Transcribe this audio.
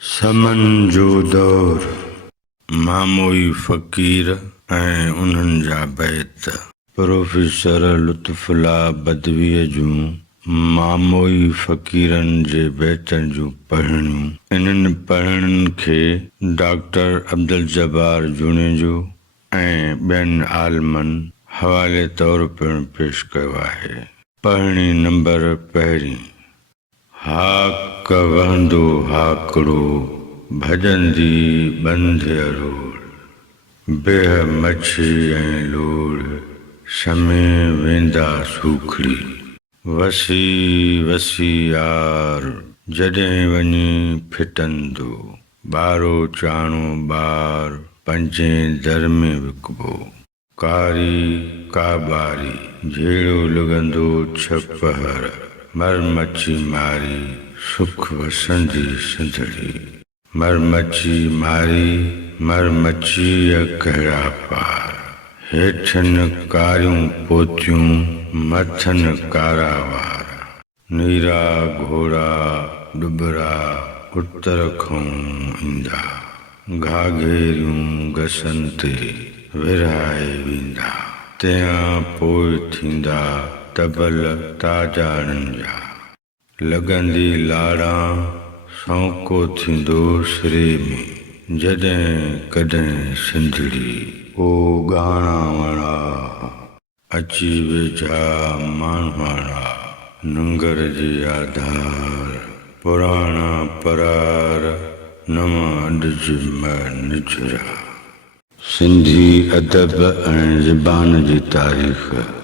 समन जो दौर मामोई फ़क़ीर ऐं उन्हनि जा बैत। प्रोफेसर लुत्फ़ुल्ला बदवीअ जूं मामोई फ़क़ीरनि जे बैतनि जूं पढ़णियूं। इन्हनि पढ़णनि खे डॉक्टर अब्दुल जब्बार जुनेजो ऐं ॿियनि आलिमनि हवाले तौर पिणु पेश कयो आहे। पढ़णी नंबर पहिरीं। हाक वहंदो हाकड़ो भॼंदी बंध अरोड़, बेह मछी ऐं लोड़ समय वेंदा सूखड़ी। वसी वसी यार जॾहिं वञी फिटंदो, ॿारो चाणो ॿार पंहिंजे दर में विकबो। कारी काबारी झेड़ो लॻंदो छपहर, मर मच्छी मारी सुख वसंदी सिंधड़ी। मर मच्छी मारी मर मच्छीअ कहिड़ा पार, हेठनि कारियूं पोतियूं मथनि कारा वार। नीरा घोड़ा डुबरा उतर खां ईंदा, घाघेरियूं घसनि ते विरहाए वेंदा। तंहिं पोइ थींदा तबल ताजाणनि जा, लॻंदी लाड़ां सौंको थींदो सिरे में। जॾहिं कॾहिं सिंधड़ी ओ ॻाणा वणा अची वेझा माण्हुआणा। नंगर जे आधार पुराणा परार नवां अॾिज निजरा। सिंधी अदब ऐं ज़बान जी तारीख़।